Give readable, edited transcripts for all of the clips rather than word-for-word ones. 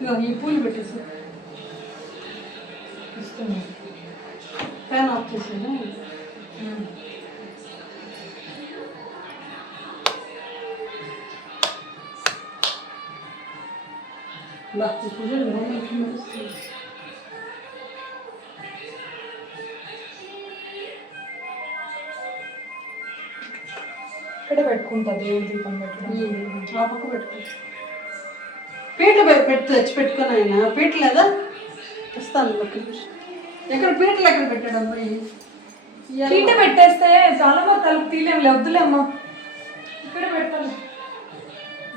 ఈ పూలు పెట్టేసి ఇస్తున్నా. ఫ్యాన్ ఆఫ్ చేసేదా? ఇక్కడ పెట్టుకుంటా దేవుడి దీపం పెట్టడం. ఆ పక్క పెట్టుకో. పీట తెచ్చి పెట్టుకొని ఆయన పీట లేదా ఇస్తాను. ఎక్కడ పీటలు ఎక్కడ పెట్టాడు అమ్మాయి? పీట పెట్టేస్తే చాలా మంది తలుపు తీలేం వద్దులేమ్మా. ఇక్కడ పెట్టాలి.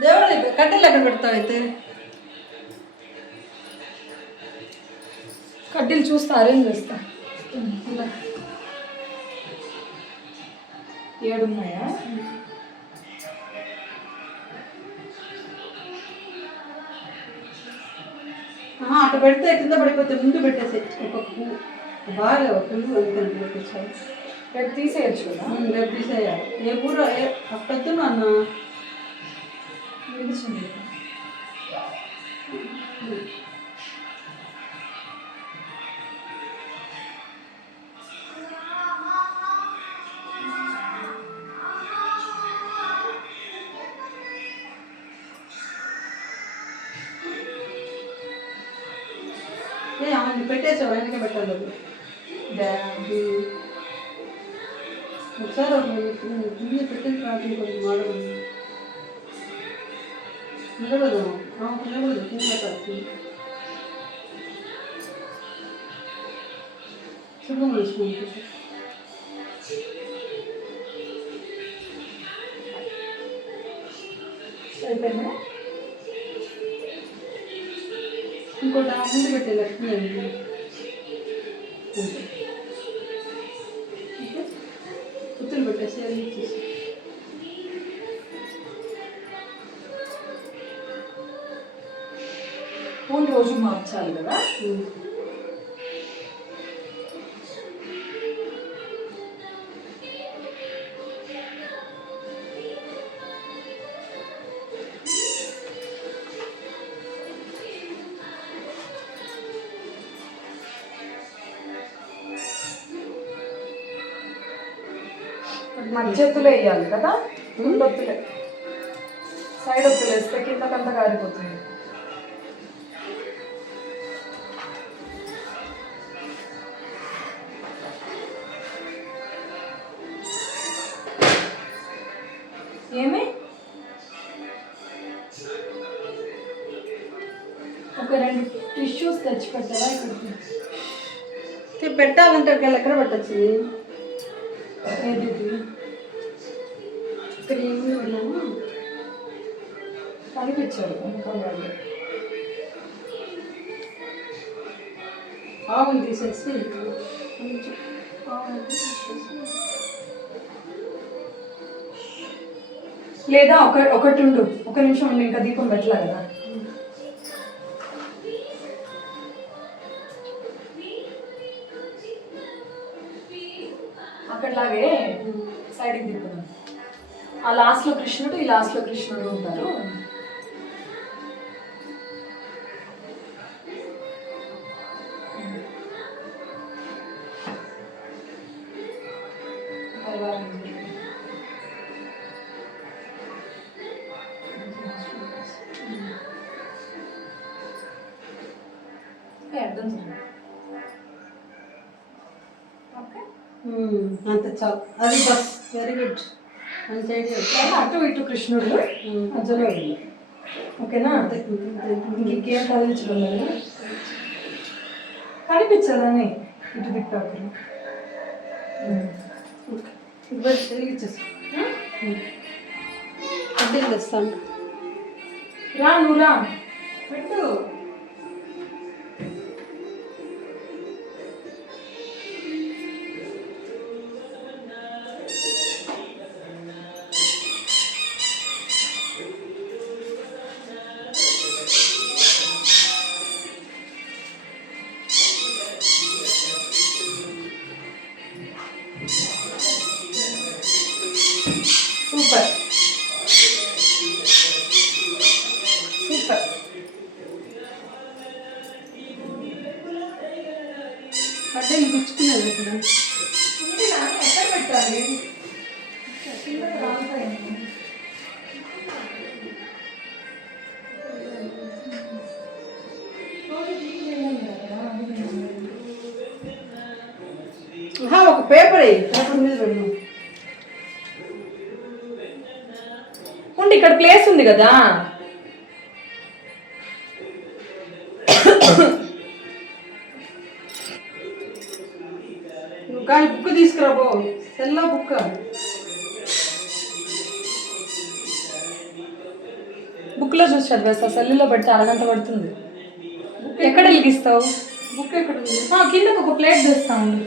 దేవుడి కట్టెలు ఎక్కడ పెడతావు అయితే? కడ్డీలు చూస్తా అరేంజ్ చేస్తా. 7 ఉన్నాయా? అటు పెడితే కింద పడిపోతే ముందు పెట్టేసి ఒక పువ్వు బాగా పువ్వు అందుకని పెట్టేసారు. రేపు తీసేయచ్చు కదా? రేపు తీసేయాలి. ఏ కూర పెద్ద అన్న విడిచింది. ఆయన పెట్టేసావు. ఆయనకే పెట్టాలి. ఒకసారి కింద పెట్టేసి రాత్రి కొంచెం వాడకూడదు. నిలబడదు నిలబడదు కింద పెట్టాలి. శుభ్రం వేసుకుంటుంది. అయిపోయిందా? ఇంకోటి ముందు పెట్టే లక్ష్మి అండి. పుత్తులు పెట్టేసి అది ఇచ్చేసి పూలు రోజు మార్చాలి కదా? మధ్యత్తులు వేయాలి కదా? ముందొత్తులే సైడ్ ఒత్తులు వేస్తే కిందకంతా కారిపోతుంది. ఏమి ఒక 2 టిష్యూస్ తెచ్చి పెట్టాలా? ఇక్కడికి పెట్టాలంటే ఎక్కడ పెట్టచ్చు? ఏది ఇక్కడ ఏమి వెళ్ళాము కనిపించారు ఇంకా వాళ్ళు. ఆవులు తీసేసి లేదా ఒకటి ఉండు, 1 నిమిషం ఉండి ఇంకా దీపం పెట్టాలి కదా. అక్కడలాగే సైడ్కి దిగుతున్నాం. ఆ లాస్ట్లో కృష్ణుడు, ఈ లాస్ట్లో కృష్ణుడు ఉంటారు. అర్థం చేయండి. అంతే చాలు. అది బస్ వెరీ గుడ్. అటు ఇటు కృష్ణుడు మధ్యలో ఉంది. ఓకేనా? ఇంకేం కదిలించడం లేదు. కనిపించదని ఇటు తిప్పారు. వెలిగించేసి కడ్డీలు తెస్తాను. రా నువ్వు రా పెట్టు. Super super. కడ్డీలు గుచ్చుకునేది ఇక్కడ. ఉంది కానీ ఎక్కడ పెట్టాలి? కిందకి రాలిపోయింది. ఒక పేపర్ మీద పెట్టు. ఉండి ఇక్కడ ప్లేస్ ఉంది కదా. నువ్వు కానీ బుక్ తీసుకురాబో, సెల్లో బుక్. బుక్లో చూసి చదివేస్తా, సెల్లులో పెడితే అరగంట పడుతుంది. ఎక్కడ వెలిగిస్తావు? బుక్ ఎక్కడ ఉంది? కిందకు ఒక ప్లేట్ తెస్తాను.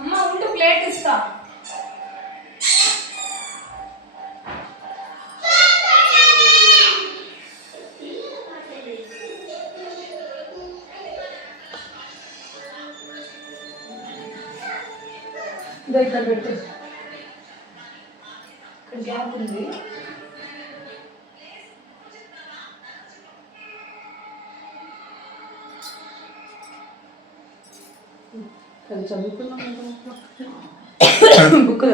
అమ్మ ఉంటూ ప్లేట్ ఇస్తా. ఇక్కడ పెట్టు. ఇక్కడ గ్యాప్ ఉంది. చదువుకున్నాం బుక్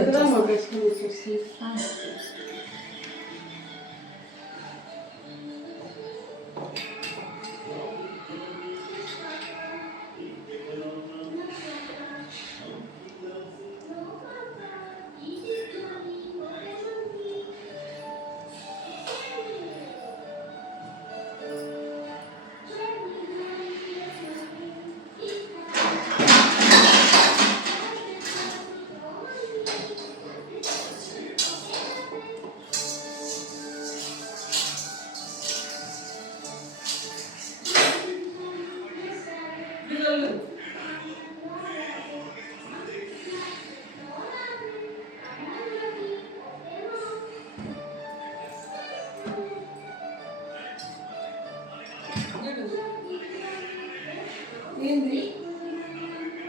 ఏంది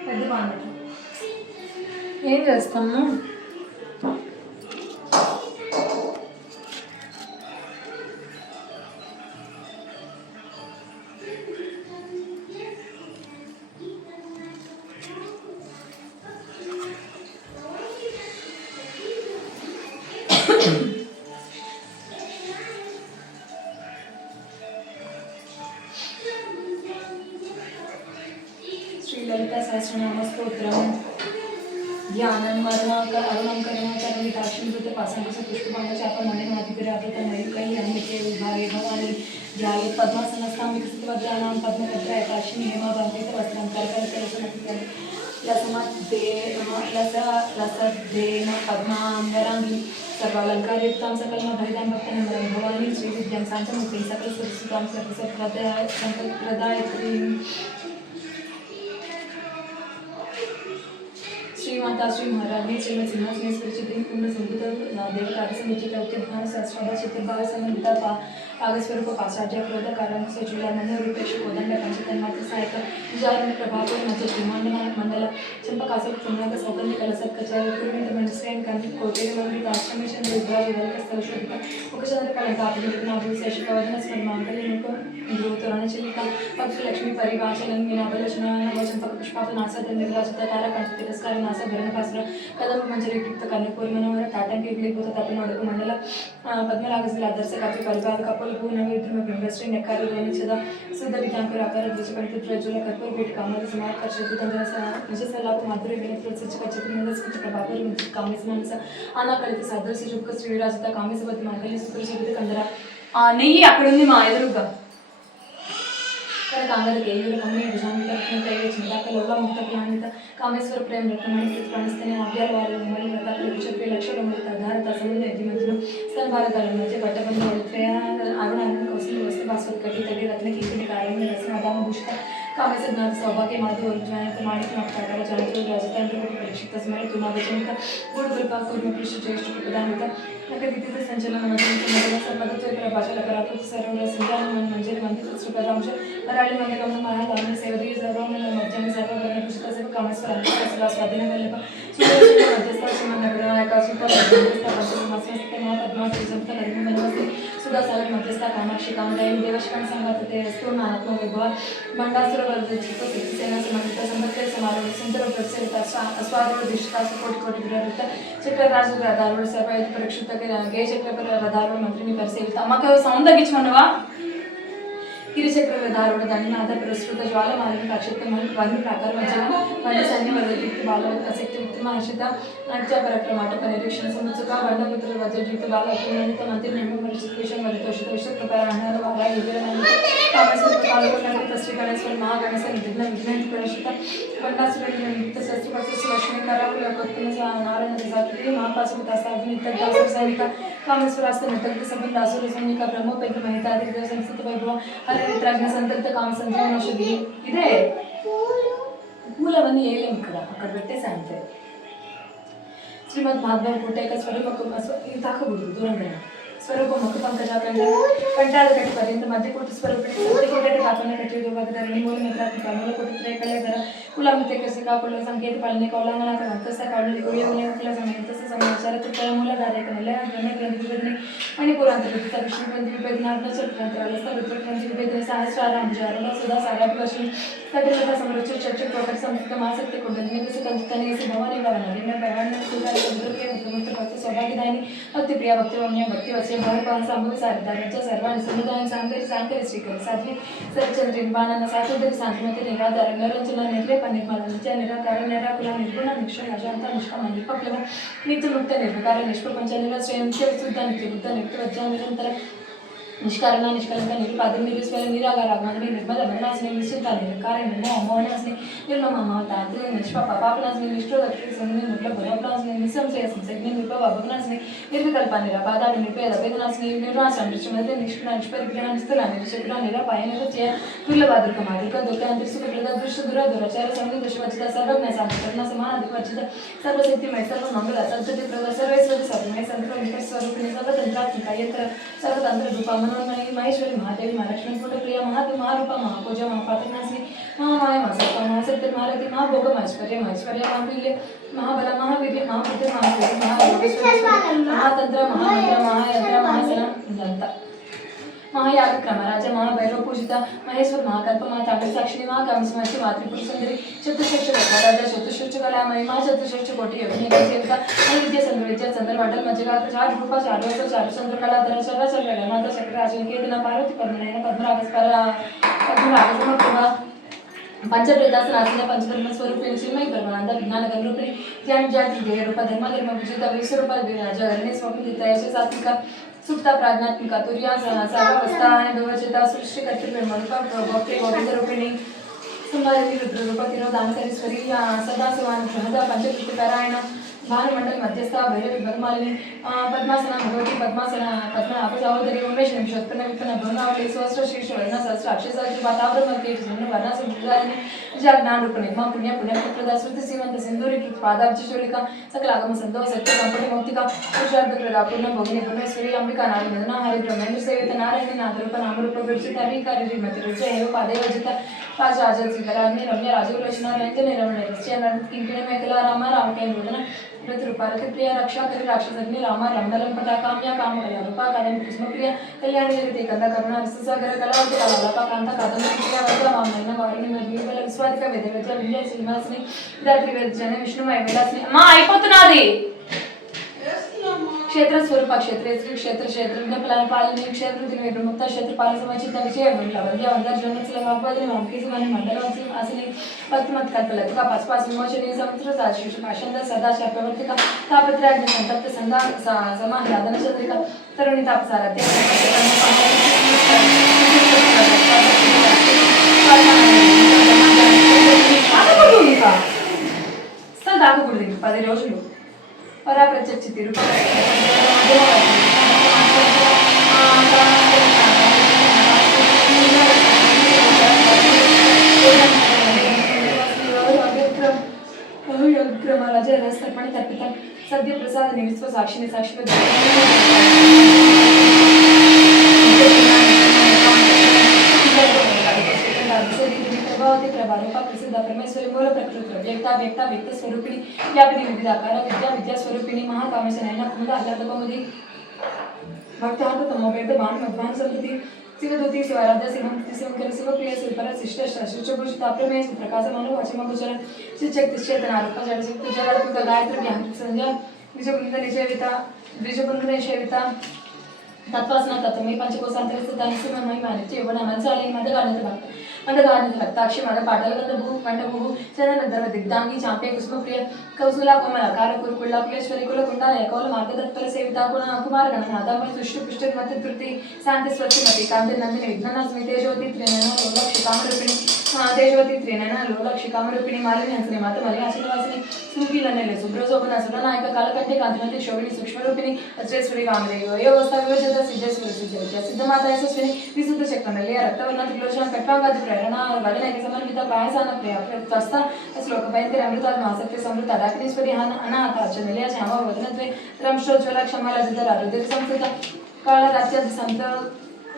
పెద్ద పండుగ ఏం చేస్తాము? శ్రీలలిత సహస్రనామ స్తోత్రం ధ్యానం అరుణం కరుణాకరం వితాక్షం కృత పాసంకుశ పుష్పపాంగ చాప మండలం అతిథిరావృత మయూకై అన్నికే విభాగే భవాని ధ్యాయే పద్మాసనస్థాం వికసితవజ్రాణాం పద్మభద్రాయతాక్షి హేమాభాంతిత వస్త్రం కరకరకరసమతికం లసద్దేన పద్మాంబరాంగి సర్వాలంకారయుక్తాం సకలమభరిదాం భక్తనమరం భవాని శ్రీ విద్యాం శాంతముక్తిం సకల సురసుతాం సంకల్పదాయత్రీం श्रीमाता श्री महारानी श्रीमद सिंहासनेश्वरी चित्रिं कुंड संभूत देवता समुचित उत्तिभान सहस्राभ चित्रभाव समन्विता पागस्वरूप पाश्चात्य क्रोध कारण सचूला मनो रूपेश कोदंड पंचतन्मात्र सहायक विचारण प्रभाव मध्य ब्रह्मांड मंडल चंपकासक पुण्यक सौगंध कलसक कचर कुर्मित मंडस्रेन कंठ कोटेर मंडित आश्रमेशन विद्वाज वल्क स्थलशोभित मुखचंद्र कलंकापि नाभि शेषिक वदन स्मरण मांगल्य मुख ध्रुवतोरण चिलिका पक्ष लक्ष्मी परिवाचलन मीनाभलचना नव चंपक पुष्पाप नासा दंडविराजित तारा कंठ तिरस्कार नासा भरणकासुर कदम मंजरीयुक्त कन्यपूर मनोहर ताटंकी विलीभूत तपिनोडक मंडल पद्मरागस्थिल आदर्श कापि परिवार कपोल भूनवेद्रुम बिंबश्री नेक्कार रोनिचद शुद्ध विद्यांकुर आकार द्विजपंडित प्रज्वल कर्पूर पीठ कामद समाकर श्रुति तंत्र निजसलाप माधुर्य विनत्र सचिक चित्रनंद स्मित प्रभाकर विंचित कामेशनंस अनाकलित सादृश्य शुक्र श्री विराजित कामेशवती मंगल्य सुप्रशोभित कंदर నెయ్యి అక్కడ ఉంది మా ఎదురుగా कांगल केयूर कम्मी भुजान्वित रत्नत्रय चिंताक लोला मुक्त प्लानित कामेश्वर प्रेम रत्नमणि प्रतिपाणिस्तने अभ्याल वाले मणि व्रताक विचक्री लक्षण मूर्त धारत समुद्र यदि मध्य स्तन भारत मध्य पट्टबंध वलत्रय अरुण अरुण कौशल वस्तु भास्वत कटी तटी रत्न कीर्ति कारण रसन अदाम भूषित कामेश्वर सौभाग्य माधव माणिक माట్లాడారు జనతులు రాజతండ్రులు పరీక్షిత స్మరణ నాగజనక గురు కృపా కుర్మ కృష్ణ జ్యేష్ఠ ప్రధానిక నగదిత సంచలన మధ్య సంపదతో ప్రభాషల కరాపతి సర్వ సింగాన మంజరి మంత్రి శ్రీపదాంశ పరాళి మండలం మహాలాన సేవది సర్వమైన మధ్యాహ్న సర్వవర్ణ కృష్ణ సేవ కామేశ్వర అంతః స్వాధీన వెళ్ళక సురేష్ మధ్యస్థ శ్రీమన్ నగరనాయక సుత మధ్యస్థ మస్మస్త పద్మావతి సంత నది మనవసి సుధా సాగర్ మధ్యస్థ కామాక్షి కామదాయి దేవశిఖాన్ సంగతతే అస్తు నాత్మ విభవ మండాసుర వర్ధిత సేనా సమన్విత సంపత్తి సమారోహ సుందర ప్రసరిత స్వాదర దిష్టా కోటి కోటి విరహిత చక్ర రాజు రథారుడు సర్వైత పరీక్షిత గే చక్ర రథారుడు మంత్రిని పరిసేవిత అమ్మకు సౌండ్ తగ్గించమన్నవా గిరిచక్ర రథారుడు దండనాథ పురస్కృత జ్వాల మాలిని కక్షిత వన్ను ప్రాకార మధ్యన వంట సైన్య వరదీప్తి బాలవత శక్తి విక్రమార్షిత నృత్య పరక్రమాటక నిరీక్షణ సముత్సుక వర్ణపుత్ర వజ్రజీత బాల అభినందిత మంత్రి నిర్మ పరిషత్ విషయం వదితోషిత విషయ ప్రకారణ వార ఎదురనంద కామేశ్వర పాల్గొన్న శ్రీ గణేశ్వర మహాగణేశ విఘ్న విఘ్నంతి పరిషిత బండాసురుడి నిమిత్త శస్త్రపక్ష లక్ష్మీ కరాపుల కొత్తిన నారాయణ దిశాకృతి మహాపాశుపత అగ్నిత దాసు సైనిక కామేశ్వరాస్త నృత్య సభ దాసుర సైనిక బ్రహ్మ పెద్ద మహితాది సంస్థిత వైభవ హరిత్రాజ్ఞ సంతృప్త కామ సంజీవనౌషధి ఇదే పూలవన్నీ ఏలేము ఇక్కడ అక్కడ పెట్టేసి అంతే శ్రీమద్ భాగవత కోటేక స్వరూపకు ఇది తాకకూడదు దూరంగా స్వరూపం ముఖ పంకజాకండ కంటాల కట్టి పర్యంత మధ్య కోటి స్వరూపటి సత్య కోటటి కాకుండా కట్టి ధరణి మూల మిత్రాత్మ కమల కోటి త్రేకలే ధర కులామితే కసికాకుల సంకేత పాలనే కౌలాంగన కంతస కౌళి ఉయోనే కుల సమయంతస సమాచార త్రికల మూల దారేక నెల గ్రహణ గ్రంథి విభజని మణిపురాంత విభిత విష్ణు గ్రంథి విభజన అరుణాచల్ గ్రంథాలస్త రుద్ర గ్రంథి విభజన సహస్రారాం జారణ సుధా సారాభి వశం కటిలత సమరుచ చర్చ ప్రోకటి సంస్కృత మాసక్తి కుండలి నివసి కంచితనేసి భవాని భవన విన్న భవాని సుధారి చంద్రుకే ముద్రముద్ర భక్తి సౌభాగ్యదాని భక్తి ప్రియ భక్తి రమ్య భక్తి వశ్య భగవాన్ సంభవ సారిదారచ సర్వాణి సముదాయం సాంకరి సాంకరి శ్రీకరి సాధ్వి సరిచంద్రి బాణన సాకుదరి శాంతిమతి నిరాధార నిరంజన నిర్లేప నిర్మల నిత్య నిరాకార నిరాకుల నిర్గుణ నిక్షణ అజాంత నిష్కమ నిపక్లవ నిత్య ముక్త నిర్వికార నిష్ప్రపంచ నిరశ్రయ నిత్య శుద్ధ నిత్య బుద్ధ నిత్య వజ్ర నిరంతర నిష్కారణ నిష్కలంక నిరుపాధి నిరుస్వర నిరాగార ఆగమని నిర్మల మరణాసిని నిశ్చిత నిరకార నిర్మో మోహనాసిని నిర్మమ మమతాంత్రి నిష్పాప పాపనాసిని నిష్ఠోదక్షి సంని నిర్మల భరప్రాసిని నిస్సంశయ సంసగ్ని నిర్భవ భవనాసిని నిర్వికల్ప నిరబాధ నిర్పేద వేదనాసిని నిర్వాసం నిశ్చమతి నిష్కృణ నిష్పరిగ్రహ నిస్థల నిరశక్ర నిరపాయ నిరచయ దుర్లభాదుర్గ మాదుర్గ దుర్గ అంతరిసుక ప్రద దృశ్య దుర దురచార సంగి దృశ్యవచిత సర్వజ్ఞ సాధన సమానాధిపచిత సర్వశక్తిమయ సర్వమంగళ సద్గతి ప్రద సర్వేశ్వరి సర్వమయ సంతృ స్వరూపిణి సర్వతంత్రాత్మిక యత్ర సర్వతంత్ర రూప మహేశ్వరి మహాదేవి మహాలక్ష్మి పుట్ట ప్రియ మహాదేవి మహారూప మహాపూజ మహాపాతనాశిని మహామాయ మహాసత్వ మహాశక్తి మహారథి మహాభోగ మహేశ్వర్య మహేశ్వర్య మహావీర్య మహాబల మహావీర్య మహాపుత్ర మహాదేవి మహాతంత్ర మహామంత్ర మహాయంత్ర మహాసన ఇదంతా महायाग क्रमराज महाभैरव पूजिता महेश्वर महाकल्प माता साक्षिणी महाकामसमर्थि मातृपुर सुंदरी चतुष्ष राजा चतुष्ष कला महिमा चतुष्ष कोटि योगिनी सेविका विद्या चंद्र विद्या चंद्र मंडल मध्यगा चार रूपा चार चार चंद्र कला धर सर्व चंद्र माता चक्र राजन केतन पार्वती पद्मनयन पद्मरागस्पर पद्मरागसम प्रभा पंचप्रदासनाथन पंचधर्म स्वरूपिणी श्रीमयी परमानंद विज्ञान गणरूपिणी ज्ञान जाति देह रूप धर्म धर्म विजिता विश्वरूप विराज गणेश स्वामी दितायश सात्विका सुप्ता प्राज्ञात्मिका तुर्या सर्वावस्था विवचिता सृष्टि कर्तृ मणिका भक्ति गोविंद रूपिणी सुंदरी रुद्र रूप तिरोधानकरीश्वरी सदाशिवान ग्रहदा पंचकृति पारायण भानुमंडल मध्यस्थ भैरवी भगमालिनी पद्मासना भगवती पद्मासना पद्मनाभ सहोदरी उमेश निमिषोत्पन्न विपन्न भवनावली सहस्र शीर्ष वर्ण सहस्र अक्षय वातावरण कीर्ति वर्ण सुंदरानी ज्ञान रूप निर्मा पुण्य पुण्यपुत्रदा श्रुति सीमंत सिंधूरी पादाब्जशूलिका सकल आगम संतोष सत्य कंपटी मौक्तिका पुरुषार्थप्रदा पूर्ण भोगिनी भुवनेश्वरी अंबिका नारी मदना हरि ब्रह्मेंद्र सेवित नारायणी नाथरूप नामरूप विरचित हरिकारी मति रुचय एव पादे वजित पांच राजा सिद्धराज्ञ रम्य राजकुलक्षण रंजन रमण रस्य किंकिणी मेखला राम रामकेन्द्र ऋतुरूपारति प्रिय रक्षा करी राक्षसग्नि रामा रंबलम पटा काम्या काम रूपा कादम कुसुम प्रिय कल्याणी जगति कंद करुणा रससागर कलावती कलालपा कांता कादम प्रिय वज्र वामन वारिणी मधुबल विस्वादिका वेद वज्र विजय श्रीनिवासिनी दात्री वेद जन विष्णुमय विलासिनी अम्मा అయిపోతున్నది क्षेत्र स्वरूप क्षेत्र क्षेत्र क्षेत्र पालनी क्षेत्र मुक्त क्षेत्र पाल समचित विषय लवल्य वंदर जनसल वाग्वादी वामकेश वाणी मंडल आसिनी भक्तिमत कल्पलतिका पस्पास विमोचनी समुद्र साशिष भाषंद सदा शाप्रवर्तिका तापत्राग्नि संतप्त संधा समाह्लादन चंद्रिका तरुणी तापसाराध्य దాకూడదు 10 రోజులు పరా ప్రత్యక్ష తిరుపతి अव्यक्रमराजा रसर्पण तर्पितं सद्य प्रसाद निविस्व साक्षिणी साक्षी प्रभारूपा प्रसिद्ध परमेश्वरी मूल प्रकृति व्यक्ता व्यक्ता व्यक्त स्वरूपिणी व्यापिनी विविधाकार विद्या विद्या स्वरूपिणी महाकामेश नयना कुमुद आह्लादकौमुदी भक्तार्थतमो वेद भान मध्वान संतति शिवदूति शिवाराध्य शिवंकृति शिवंकर शिवप्रिय शिवपर शिष्ट शुचिभूषिता प्रमेय सुप्रकाश मनो वचम गोचर शिवशक्ति चेतनारूप जडशक्ति जगत्पुत गायत्री व्याहृत संजय द्विजबुंद निषेविता तत्वासना तत्वमे पंचकोशांतरस्थ धनस्य महिमा नित्य यौवना मनसाले मंदगानित भक्ताक्षी मद पाटलगंध भू मंडभू चंदन दिग्धांगी चांपे कुसुमप्रिय कौसुला कोमलाकार कुरुकुल्ला कुलेश्वरी कुलकुंडा एकौल मार्गदत्पर सेविता कुमार गणनाथमय सृष्टि पुष्टि मत तृप्ति शांति स्वस्तिमति कांति नंदिनी विघ्नना स्मिते ज्योति त्रिनयना लोलक्षिकामरूपिणी तेजवती त्रिनयना लोलक्षिकामरूपिणी मालिनी हंसनी माता मलि आशीर्वासिनी सुखीलनेले सुब्रजोबना सुरनायक कालकंठे कांतिमती शोभिनी सूक्ष्मरूपिणी अजयश्वरी वामदेवी योगस्था विभजत सिद्धेश्वरी सिद्धविद्या सिद्धमाता यशस्विनी विशुद्ध चक्रमल्लिय रक्तवर्ण त्रिलोचन कट्वांगादि प्रेरणा वदनैक समन्वित पायसान प्रिया प्रस्था श्लोक भयंकर अमृतात्मासक्ति समृत अडाग्नीश्वरी अनाथ चंदलिया श्यामा वदनत्वे रंशोज्वला क्षमाला जिधर रुद्र संस्कृत काल राज्यादि संत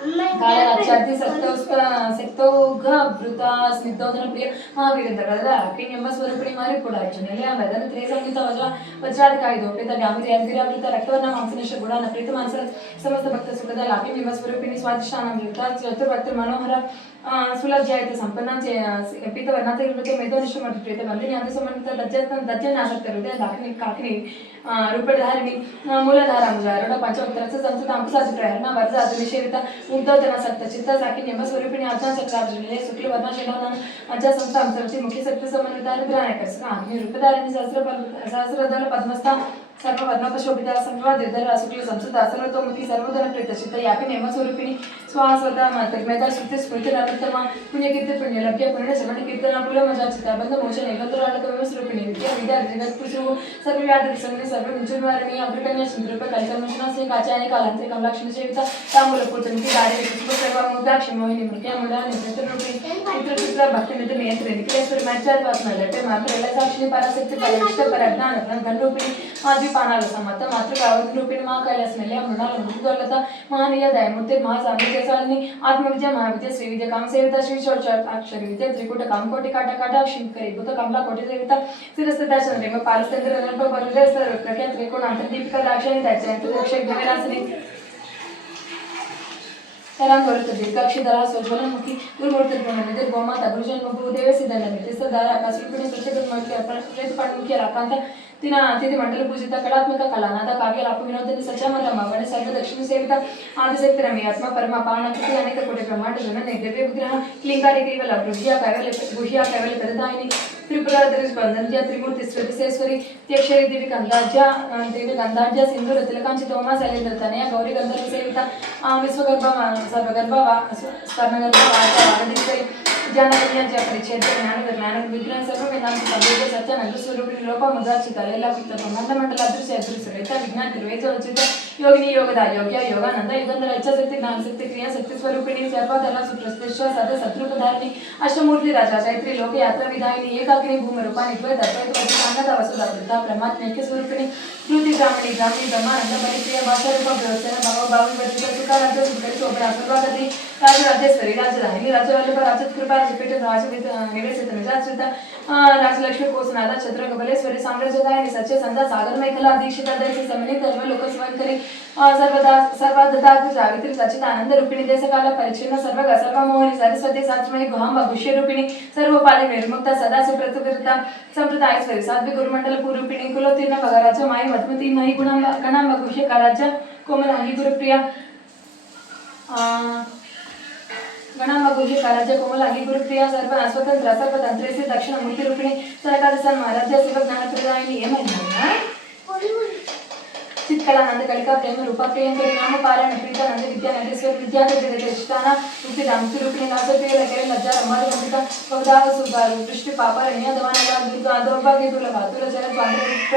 काल राज्यादि सप्तौघभृता स्निग्धोदन प्रिय महावीरधರದ ಅಕ್ಕಿನೆಂಬ ಸ್ವರೂಪಿಣಿ ಮಾರಿ ಪುಡಾರ್ಜುನಲಿಯ ವದನ ತ್ರೇ ಸಂಗೀತ ವಜ್ರಾಧಿಕಾರಿ ದೋಪಿತ ಡ್ಯಾಮರಿ ಯಾದಗಿರಿ ರಕ್ತವರ್ಣ ಮಾಂಸನಿಷ್ಠ ಗುಣ ಪ್ರೀತ ಮಾನಸ ಸಮಸ್ತ ಭಕ್ತ ಸುಖದ ಅಕ್ಕಿನೆಂಬ ಸ್ವರೂಪಿಣಿ ಸ್ವಾದಿಷ್ಟಾನಮೃತ ಚತುರ್ವಕ್ತ ಮನೋಹರ ಸುಲಭ್ಯಾಯಿತ ಸಂಪನ್ನ ಪೀತ ವರ್ಣಾತಿರ್ವೃತ ಮೇಧೋನಿಷ್ಠ ಮತ್ತು ಪ್ರೀತ ಬಂದಿನಿ ಅಂದು ಸಂಬಂಧಿತ ದಜ್ಜನಾಸಕ್ತ ಹೃದಯ ಕಾಕಿನಿ ರೂಪಧಾರಿಣಿ ಮೂಲಧಾರ ಮುಜಾರಡ ಪಂಚವಕ್ತರಸ ಸಂಸ್ಕೃತ ಅಂಕುಸಾಜಿ ಪ್ರೇರಣ ವರ್ಧ ಅದು ನಿಷೇವಿತ मुग्धोदना सप्त चित्ता साकी नेम स्वरूपिणी आज्ञा चक्रार्जुने शुक्ल वर्णा शेंडोना आज्ञा संस्था अंतर्वती मुख्य सत्य समन्विता रुद्रायकर्षक आग्नि रूपधारिणी सहस्रदल पद्मस्था सर्ववर्णोपशोभिता संवादिधर शुक्ल संस्कृत सर्वतोमुखी सर्वोदन प्रीतचित्त यापि नेम स्वरूपिणी स्वास्वदा मतर्मेधा श्रुति स्मृति नरोत्तम पुण्यकीर्ति पुण्यलभ्य पुण्य श्रवण कीर्तन पुल मजा चित्ताबंध मोचन एकंदरालक स्वरूपिणी विद्या विद्या जगत्पुषु सर्वव्याधि संगि सर्व विजुर्वारिणी अग्रकन्या सुंदरूप कलिकमोचना से काचायनी कालांतरे कमलाक्षण सेविता तांबूल पूर्तमुखी दारे विष्णु सर्व मुद्राक्षि मोहिनी मुख्य मुड़ा नित्यरूपी चित्र भक्ति निध नियंत्रण निखिलेश्वर मर्चाद वासना लटे मात्र साक्षिणी पराशक्ति परिष्ठ परज्ञान धनरूपिणी आदि पानाल समत मात्र रूपिणी महा कैलास मेले मृणाल मृदुलत महानीय दयामूर्ति महासाम्राज्यशालिनी आत्मविद्या महाविद्या श्रीविद्या काम सेविता श्री अक्षरी विद्या त्रिकूट कामकोटि काटकाटाक्षी करीभूत कमला कोटि सेविता शिरस्थिता चंद्रिका पालचंद्र रल्प बलुदेव प्रख्यात त्रिकोण अंतर्दीपिका दाक्षिणी दैत्यंत दक्षिण ज्ञानासिनी तरांगोरत दीर्घाक्षिधरा स्वज्वलमुखी दुर्मूर्ति प्रमनिधि गोमाता गुरुजन्मभू देवसिद्धनमिति सदार आकाशरूपिणी प्रत्येकमूर्ति प्रेतपाणमुख्य राकांत तिना अतिथि मंडल पूजित कलात्मक कलानाथ काव्य लाप विनोदिनी सचामर मगण सर्व दक्षिण सेवित आदिशक्ति रमी आत्मा परमा पावनकृति अनेक कोटि ब्रह्मांड जनन दिव्य विग्रह लिंगारि केवल गुह्या कैवल्य प्रदायिनी त्रिपुराधरी बंधन्या त्रिमूर्ति श्रुतिसेश्वरी त्यक्षरी देवी गंधाढ्य सिंधुर तिलकांचित उमा शैलेन्द्र तनया गौरी गंधर्व सेविता विश्वगर्भ सर्वगर्भ स्वर्णगर्भ वागदीश्वरी ज्ञानकन्या परिच्छेद ज्ञान विग्रह सर्व वेदांत संवेद सत्यानंद स्वरूपिणी लोप मुद्राचित लेला ब्रह्मांड मंडल अदृश्य अदृश्य वेद विज्ञान निर्वेद उचित योगिनी योगदा योग्य योगानंद युगंधर इच्छाशक्ति ज्ञानशक्ति क्रियाशक्ति स्वरूपिणी सर्वधर्म सुप्रतिष्ठ सद शत्रुपधारिणी अष्टमूर्ति राजा चैत्री लोक यात्रा विधायिनी एकाकिनी भूमरूपा निद्वैत अद्वैत वैदिकांगद वसुधा वृद्धा परमात्मैक्य स्वरूपिणी कृति ब्राह्मणी ब्रह्मानंद परिप्रिय भाषा रूप व्यवस्था भाव भावी वर्जित सुखाराध्य सुखरी शोभना सर्वागति राजराजेश्वरी राजधानी राजवल्लभ राजकृपा राजपीठ निवेशित निजाश्रित राजलक्ष्मी कोसनाथ छत्र कबलेश्वरी साम्राज्यदायिनी सच्चे संधा सागर मेखला दीक्षित दर्शी समन्वित धर्म लोकस्वंकरी सर्वदा जागृति सचित आनंद रूपिणी देशकाल परिच्छिन्न सर्वग सर्वमोहिनी सरस्वती सात्मयी गुहांब गुह्य रूपिणी सर्वोपाधि निर्मुक्ता सदा सुप्रतिवृता संप्रदायेश्वरी साध्वी गुरुमंडल पूरूपिणी कुलोत्तीर्ण भगराज माई मधुमती मही गणांब गुह्य काराज्य कोमलांगी गुरुप्रिया गणांब गुह्य काराज्य कोमलांगी गुरुप्रिया सर्व स्वतंत्र सर्वतंत्रे से दक्षिण मूर्ति रूपिणी सरकादसन महाराज्य शिव ज्ञान प्रदायिनी ఏమైనా चित्कलानंद कलिका प्रेम रूपा प्रियंकरी नाम पारायण प्रीता नंद विद्या नंदेश्वर विद्या जगदीष्टाना मुक्ति दामती रूपिणी नासप्रिय लकरे लज्जा रमार वंदिता कवदाव सुबारु दृष्टि पापा रण्य दवानला दौर्भाग्य दुर्लभ आतुर जगत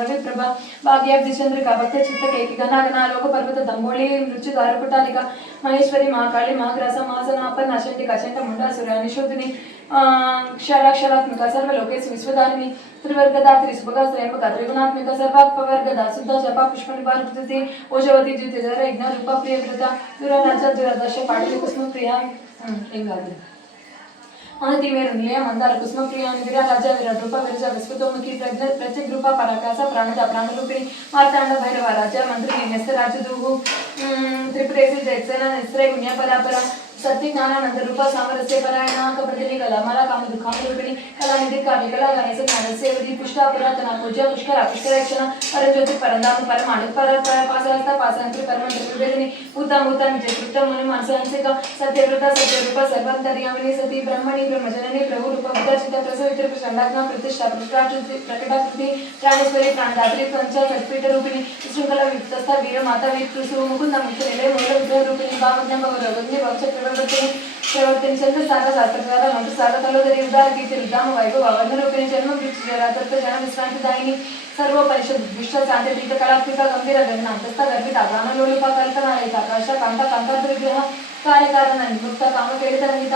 रवि प्रभा भाग्य दिशंद्रिका भक्त चित्त केकी घना घना लोक पर्वत दंबोळी मृत्यु दारकुटालिका महेश्वरी महाकाली महाग्रास महासनापन अशंटिका अशंट मुंडा सुरा निशोधिनी క్షరాక్షరాత్మిక సర్వలోకేశ విశ్వధారిణి త్రివర్గదాత్రి శుభగా శ్రేయపక త్రిగుణాత్మిక సర్వాత్మవర్గద శుద్ధ జప పుష్పని భారతి ఓజవతి జ్యోతిధర యజ్ఞ రూప ప్రియవ్రత దురరాజ దురదర్శ పాటిలి కుసుమ ప్రియ ఏం కాదు ఆనతి మేరు నిలయ మందార కుసుమ ప్రియ నివిర రాజ విరాట్ రూప విరజ విశ్వతోముఖి ప్రత్యేక రూప పరాకాశ ప్రాణద ప్రాణరూపిణి మార్తాండ భైరవ రాజ మంత్రి నెస్త రాజదువు త్రిపురేసి జయసేన నిశ్రయ పుణ్య పరాపర सत्य ज्ञानानंद रूप सामरस्य परायण कप्रतिनि कला मला काम दुखामरूपिणी कलानिधि काव्य कला गणेश ज्ञानसेवदी पुष्टा पुरातना पूज्य पुष्कर पुष्करक्षण परज्योति परंदाम परमाणु पासहस्ता पासंत्री परमंत्री भूता भूता निजकृत मुनि मानसांसिक सत्यव्रता सत्यरूप सर्वांतर्यामिनी सती ब्रह्मणि ब्रह्मजननी प्रभु रूप बुद्धचित प्रसवित्र प्रचंडात्मा प्रतिष्ठा प्रकटाकृति प्राणेश्वरी प्राणदात्री पंच सत्पीठ रूपिणी शृंखला वित्तस्थ वीर माता वीर कृषु मुकुंद मुक्त निलय मूल विग्रह रूपिणी भावज्ञ भगवती प्रवर्तन चंद्र सागर शास्त्रकार मंत्र सागर तलोदरी उदार कीर्ति रुद्धाम वैभव अवर्ण रूपिणी जन्म वृक्ष जरातत्व जन विश्रांति दायिनी सर्व परिषद दुष्ट शांति तीर्थ कलात्मिका गंभीर गगन अंतस्थ गर्भित अगाम लोलिका कल्पना ललित आकाश कांता कांता विग्रह कार्यकारण मुक्त काम पीड़ित रंगित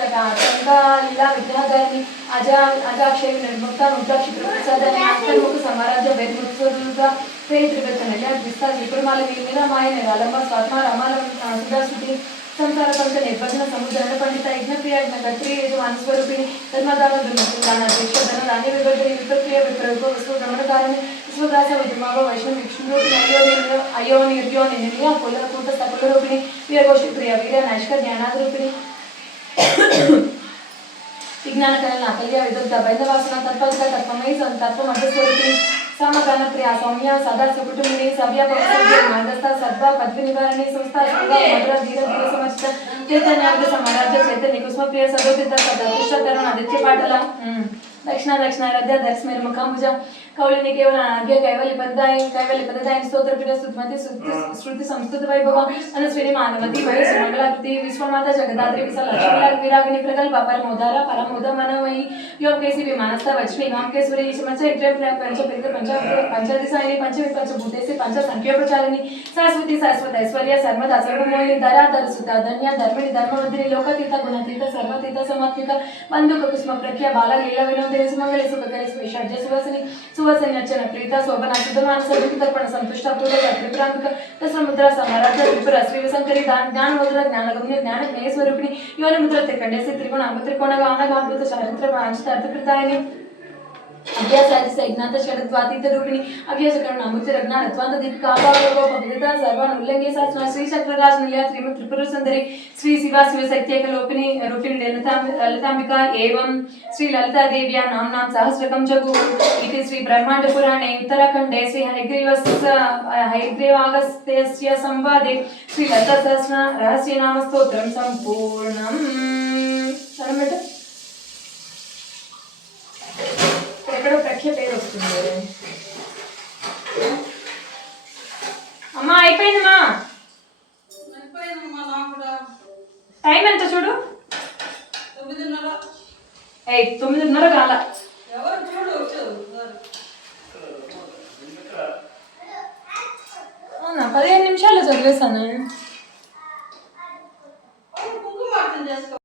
गंगा लीला विग्रहधारिणी अजाक्षय निर्मुक्त रुद्राक्ष प्रसादनी अंतर्मुख समाराध्य वेदमुक्त प्रेम त्रिवचन विस्तार विपुलमाल नील माय निरालंब स्वात्मा रमालम सुधास्तुति संसार पंच निर्वचन समुद्र पंडित यज्ञप्रिय गत्री यजमान स्वरूपिणी धर्मदान दुर्मदान दीक्ष धन धान्य विवर्धनी विप्रक्रिय विप्रयोग वस्तु भ्रमणकारिणी विश्वदास विद्यमाव वैष्णव विष्णु अयो निर्यो निनिलिया कुलकूट सकल रूपिणी वीरघोषि प्रिय वीर नैष्कर ज्ञानाद्रूपिणी विज्ञान कला नाकल्य विदग्ध वैद्यवासना तत्पद तत्वमयी तत्व मध्यस्वरूपिणी समगान प्रिया सौम्य सदा सुकुटुंबिनी सभ्य पवित्र मार्गस्थ सद्भा पद्म निवारणी संस्था संगा मधुर धीर धीर समस्त चैतन्यार्थ समाराध्य चैतन्य कुसुम प्रिय सदोदित सदृष्ट तरुण आदित्य पाटला दक्षिण दक्षिणाराध्य दर्शमेर मुखांबुज कौलिनी केवल अनार्घ्य कैवल्य पददायिनी स्तोत्र प्रिय स्तुतिमती श्रुति संस्कृत वैभव अनुस्विनी मानवती महेश मंगलाकृति विश्वमाता जगदात्री विशाल लक्ष्मी विरागिनी प्रकल्प परमोदारा परमोद मनोमयी योगकेशी विमानस्थ वज्मी वामकेश्वरी समच पंचदिशायिनी पंचमी पंचभूतेसी पंच संख्योपचारिणी सरस्वती सरस्वत ऐश्वर्य सर्वदा सर्वमोहिनी धराधर सुता धन्य धर्मिणी धर्मवृद्धिनी लोकतीत गुणतीत सर्वतीत समात्मिक बंधुक कुसुम प्रख्या बाल लीला विनोदिनी सुमंगली सुखकरी विषाढ्य सुवासिनी सुवसन्यचन प्रीता शोभना सुधमान सदुखी तर्पण संतुष्ट पूर्वक त्रिपुरांबिक तसमुद्रा समाराध्य त्रिपुरा श्री शंकरी ज्ञान मुद्रा ज्ञानगम्य ज्ञान ज्ञेय स्वरूपिणी योनि मुद्रा त्रिकंडेसी त्रिकोण त्रिकोण गानगाभूत चारित्र वांछित अर्थप्रदायिनी अभ्यास सैज्ञात षडद्वातीत रूपिणी अभ्यास करण अमृत रत्ना रत्वांत दीपिका अभाव पवित्रता सर्वान उल्लंघ्य शास्त्र श्री चक्रराज निलय श्रीमद त्रिपुर सुंदरी श्री शिवा शिव सत्यक लोपिनी रूपिणी ललितांबिका एवं श्री ललिता देव्या नाम सहस्रकं जगु इति श्री ब्रह्मांड पुराणे उत्तराखंडे श्री हयग्रीवागस्त्यस्य संवादे श्री ललिता सहस्र रहस्य नाम स्तोत्रं संपूर्णम् ఎక్కడో ప్రఖ్య పేరు వస్తుంది అమ్మా అయిపోయిందమ్మా టైం ఎంత చూడు 9:30 కాల అవునా 15 నిమిషాలు చదివేశాను